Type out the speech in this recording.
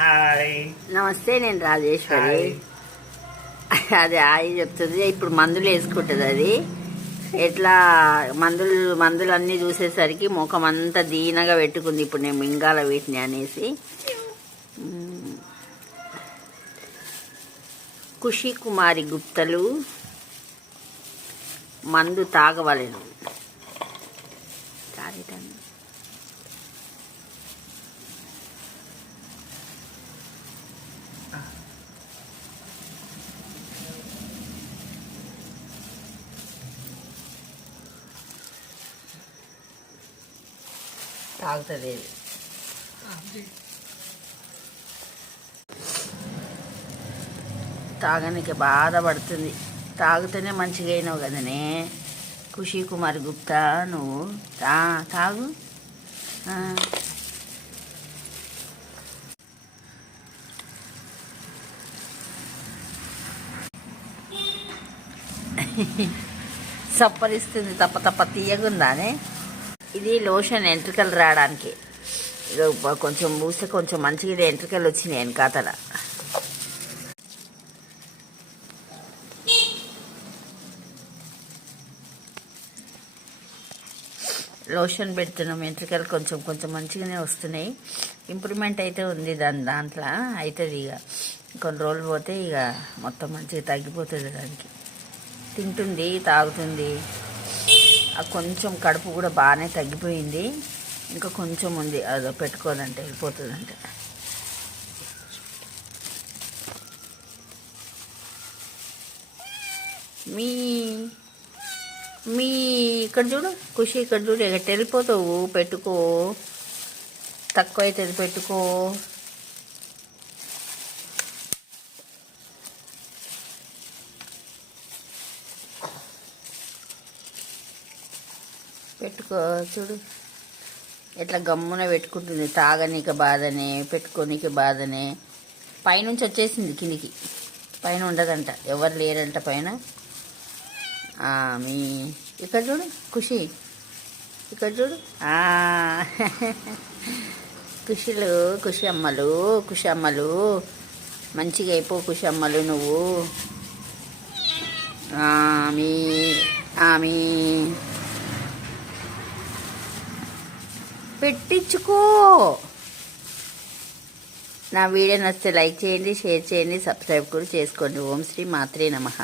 Hi నమస్తే, నేను రాజేశ్వరి. అది హాయ్ చెప్తుంది. ఇప్పుడు మందులు వేసుకుంటుంది. అది ఎట్లా మందులు అన్నీ చూసేసరికి ముఖం అంతా దీనగా పెట్టుకుంది. ఇప్పుడు నేను మింగాల వీటిని అనేసి ఖుషి కుమారి గుప్తలు మందు తాగవలెను. తాగుతుంది. తాగనికి బాధపడుతుంది. తాగుతూనే మంచిగా అయినావు కదనే ఖుషి కుమార్ గుప్తా. నువ్వు తాగు. సప్పరిస్తుంది. తప్ప తీయగుందానే. ఇది లోషన్ ఎంట్రికలు రావడానికి. ఇది కొంచెం పూస్తే కొంచెం మంచిగా ఎంట్రికలు వచ్చినాయి వెనకాతల. లోషన్ పెడుతున్నాం. ఎంట్రికలు కొంచెం మంచిగానే వస్తున్నాయి. ఇంప్రూవ్మెంట్ అయితే ఉంది దాంట్లో. అవుతుంది ఇక కొన్ని రోజులు పోతే ఇక మొత్తం మంచిగా తగ్గిపోతుంది. దానికి తింటుంది, తాగుతుంది. కొంచెం కడుపు కూడా బాగానే తగ్గిపోయింది. ఇంకా కొంచెం ఉంది. అదో పెట్టుకోదంటే వెళ్ళిపోతుందంటే. మీ ఇక్కడ చూడు ఖుషి, ఇక్కడ చూడు. ఎక్కడ వెళ్ళిపోతావు? పెట్టుకో. తక్కువ అవుతుంది, పెట్టుకో. పెట్టుకో. చూడు ఎట్లా గమ్మున పెట్టుకుంటుంది. తాగనీకి బాధనే, పెట్టుకోనీకి బాధనే. పైనుంచి వచ్చేసింది కిందికి. పైన ఉండదంట, ఎవరు లేరంట పైన. మీ ఇక్కడ చూడు ఖుషి, ఇక్కడ చూడు. ఖుషి అమ్మలు మంచిగా అయిపో. ఖుషి అమ్మలు నువ్వు. ఆమె పెట్టించుకో. నా వీడియో నచ్చితే లైక్ చేయండి, షేర్ చేయండి, సబ్స్క్రైబ్ కూడా చేసుకోండి. ఓం శ్రీ మాత్రే నమః.